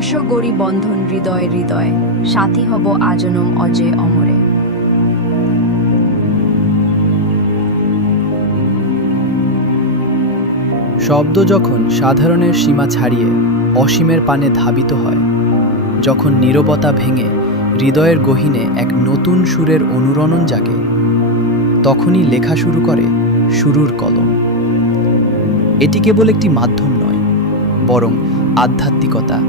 আসো গড়ি বন্ধন হৃদয়ে হৃদয়ে, সাথী হব আজনম অজে অমরে। শব্দ যখন সাধারণের সীমা ছাড়িয়ে অসীমের পানে ধাবিত হয়, যখন নীরবতা ভেঙে হৃদয়ের গহীনে এক নতুন সুরের অনুরণন জাগে, তখনই লেখা শুরু করে শুরুর কলম। এটি কেবল একটি মাধ্যম নয়, বরং আধ্যাত্মিকতা,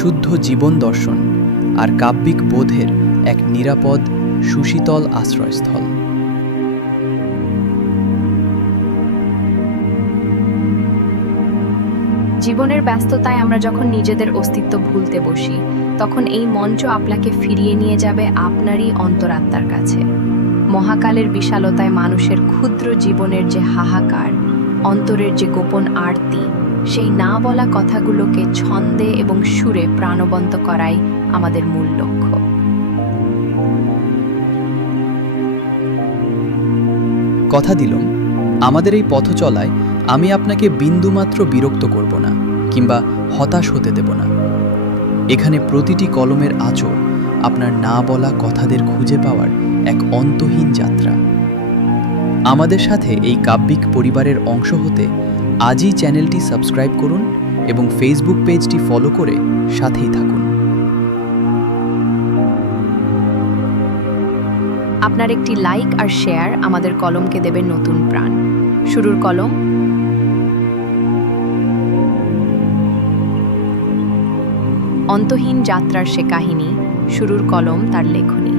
শুদ্ধ জীবন দর্শন আর কাব্যিক বোধের এক নিরাপদ, সুশীতল আশ্রয়স্থল। জীবনের ব্যস্ততায় আমরা যখন নিজেদের অস্তিত্ব ভুলতে বসি, তখন এই মঞ্চ আপনাকে ফিরিয়ে নিয়ে যাবে আপনারই অন্তরাত্মার কাছে। মহাকালের বিশালতায় মানুষের ক্ষুদ্র জীবনের যে হাহাকার, অন্তরের যে গোপন আরতি, সেই না বলা কথাগুলোকে ছন্দে এবং সুরে প্রাণবন্ত করাই আমাদের মূল লক্ষ্য। কথা দিলাম, আমাদের এই পথ চলায় আমি আপনাকে বিন্দুমাত্র বিরক্ত করব না, কিংবা হতাশ হতে দেব না। এখানে প্রতিটি কলমের আঁচড় আপনার না বলা কথাদের খুঁজে পাওয়ার এক অন্তহীন যাত্রা। আমাদের সাথে এই কাব্যিক পরিবারের অংশ হতে আজই চ্যানেলটি সাবস্ক্রাইব করুন এবং ফেসবুক পেজটি ফলো করে সাথেই থাকুন। আপনার একটি লাইক আর শেয়ার আমাদের কলমকে দেবে নতুন প্রাণ। শুরুর কলম। অন্তহীন যাত্রার সে কাহিনী, শুরুর কলম তার লেখনী।